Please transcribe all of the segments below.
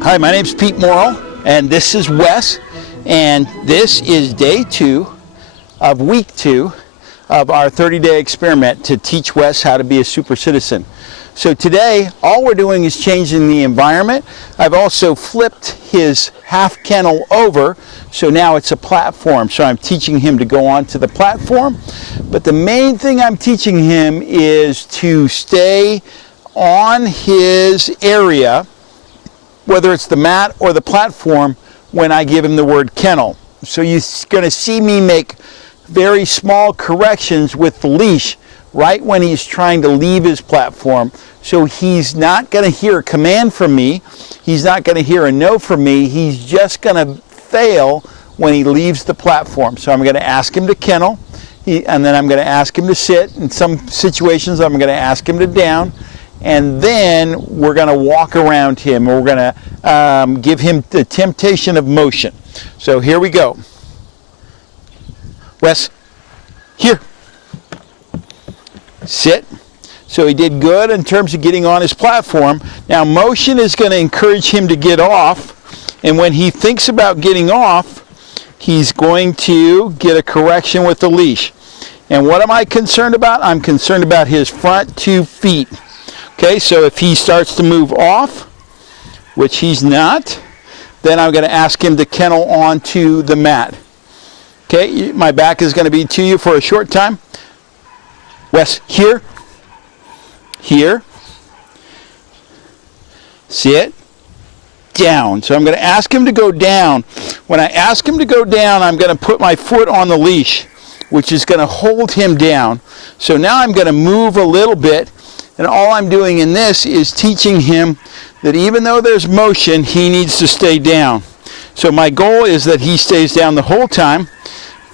Hi, my name's Pete Morrill, and this is Wes, and this is day 2 of week 2 of our 30-day experiment to teach Wes how to be a super citizen. So today, all we're doing is changing the environment. I've also flipped his half kennel over, so now it's a platform. So I'm teaching him to go onto the platform, but the main thing I'm teaching him is to stay on his area, whether it's the mat or the platform, when I give him the word kennel. So you're going to see me make very small corrections with the leash right when he's trying to leave his platform. So he's not going to hear a command from me. He's not going to hear a no from me. He's just going to fail when he leaves the platform. So I'm going to ask him to kennel, and then I'm going to ask him to sit. In some situations, I'm going to ask him to down. And then we're going to walk around him. We're going to give him the temptation of motion. So here we go. Wes, here. Sit. So he did good in terms of getting on his platform. Now motion is going to encourage him to get off. And when he thinks about getting off, he's going to get a correction with the leash. And what am I concerned about? I'm concerned about his front 2 feet. Okay, so if he starts to move off, which he's not, then I'm going to ask him to kennel onto the mat. Okay, my back is going to be to you for a short time. Wes, here, here, sit, down. So I'm going to ask him to go down. When I ask him to go down, I'm going to put my foot on the leash, which is going to hold him down. So now I'm going to move a little bit. And all I'm doing in this is teaching him that even though there's motion, he needs to stay down. So my goal is that he stays down the whole time,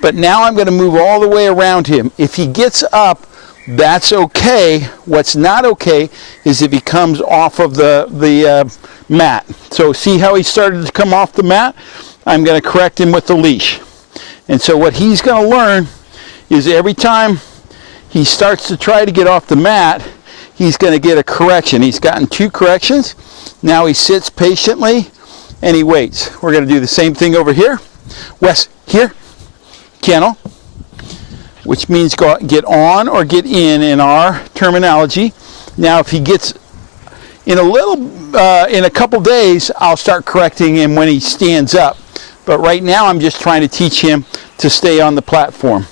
but now I'm going to move all the way around him. If he gets up, that's okay. What's not okay is if he comes off of the mat. So see how he started to come off the mat? I'm going to correct him with the leash. And so what he's going to learn is every time he starts to try to get off the mat, he's going to get a correction. He's gotten 2 corrections. Now he sits patiently and he waits. We're going to do the same thing over here. Wes, here, kennel, which means get on or get in our terminology. Now if he gets in a couple days, I'll start correcting him when he stands up. But right now I'm just trying to teach him to stay on the platform.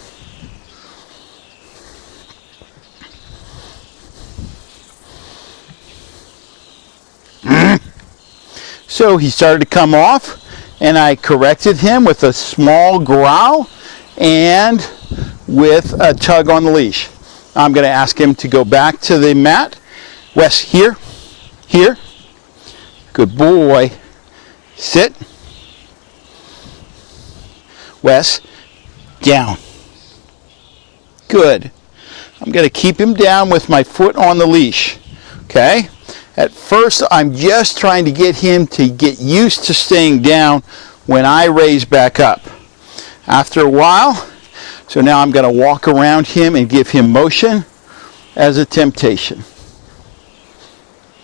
So he started to come off, and I corrected him with a small growl and with a tug on the leash. I'm going to ask him to go back to the mat. Wes, here, here. Good boy. Sit. Wes, down. Good. I'm going to keep him down with my foot on the leash. Okay? At first, I'm just trying to get him to get used to staying down when I raise back up. After a while, so now I'm going to walk around him and give him motion as a temptation.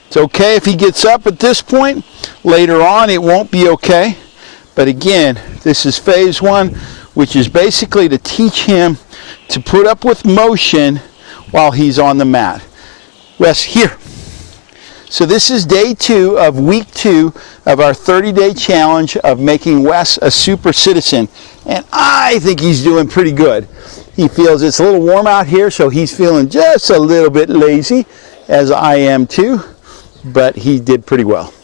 It's okay if he gets up at this point. Later on, it won't be okay. But again, this is phase 1, which is basically to teach him to put up with motion while he's on the mat. Wes, here. So this is day 2 of week 2 of our 30-day challenge of making Wes a super citizen. And I think he's doing pretty good. He feels it's a little warm out here, so he's feeling just a little bit lazy, as I am too. But he did pretty well.